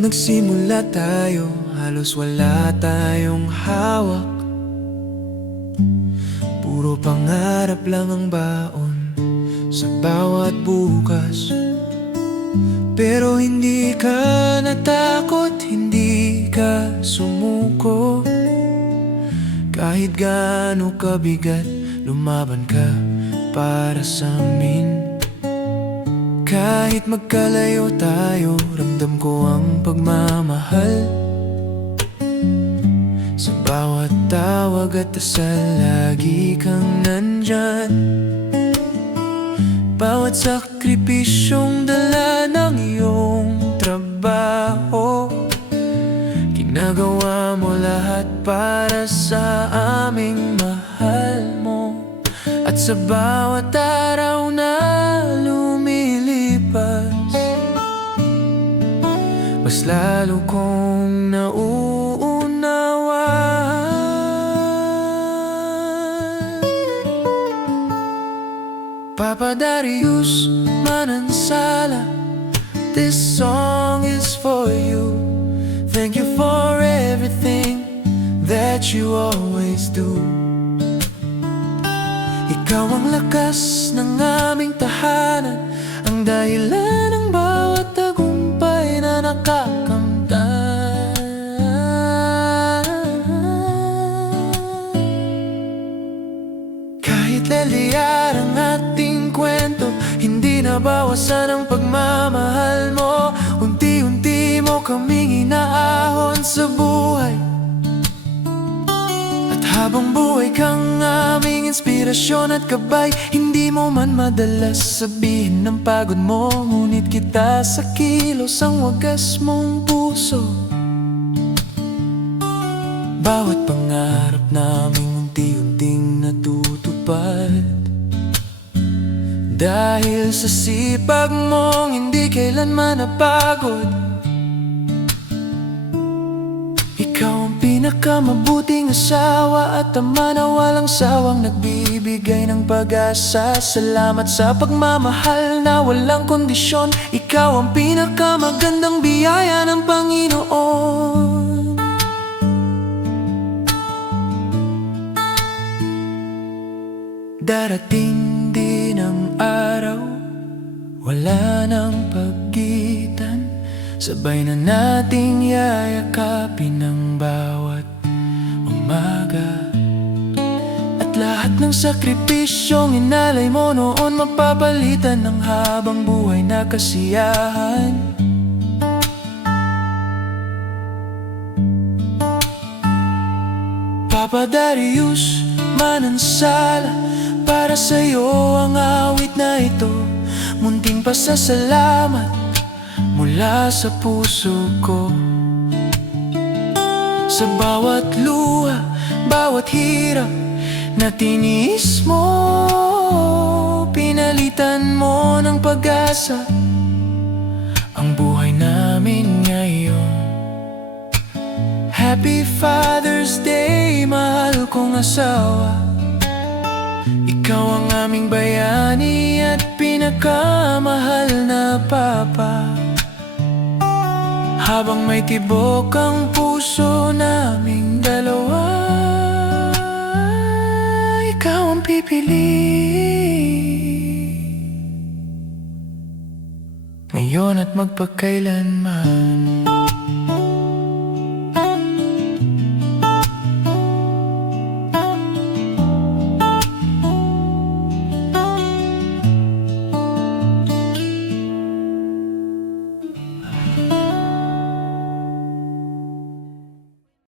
Nung nagsimula tayo, halos wala tayong hawak. Puro pangarap lang ang baon sa bawat bukas. Pero hindi ka natakot, hindi ka sumuko. Kahit gaano kabigat, lumaban ka para sa amin. Kahit magkalayo tayo, ramdam ko ang pagmamahal. Sa bawat tawag at dasal, lagi kang nandyan. Bawat sakripisyong dala ng iyong trabaho, ginagawa mo lahat para sa aming mahal mo. At sa bawat araw na lumilipas, mas lalo kong nauunawaan. Papa Darius Manansala, this song is for you. Thank you for everything that you always do. Ikaw ang lakas ng aming tahanan, ang dahilan ng bawat tagumpay na nakakamtan. Kahit leliyar ang ating kwento, hindi nabawasan ang pagmamahal mo. Unti-unti mo kaming inaahon sa buhay, at habang buhay kang aming inspirasyon at gabay. Hindi mo man madalas sabihin ng pagod mo, ngunit kita sa kilos ang wagas mong puso. Bawat pangarap naming unti-unting natutupad, dahil sa sipag mong hindi kailanman napagod. Ikaw ang pinakamabuting asawa at ama na walang sawang nagbibigay ng pag-asa. Salamat sa pagmamahal na walang kondisyon. Ikaw ang pinakamagandang biyaya ng Panginoon. Darating din ang araw, wala nang pagitan, sabay na nating yayakapin ang bawat umaga. At lahat ng sakripisyong inalay mo noon, mapapalitan ng habang buhay na kasiyahan. Papa Darius Manansala, para sa'yo ang awit na ito. Munting pasasalamat mula sa puso ko. Sa bawat luha, bawat hirap na tiniis mo, pinalitan mo ng pag-asa ang buhay namin ngayon. Happy Father's Day, mahal kong asawa. Ikaw ang aming bayani at pinakamahal na papa. Habang may tibok ang puso naming dalawa, ikaw ang pipili ngayon at magpakailanman.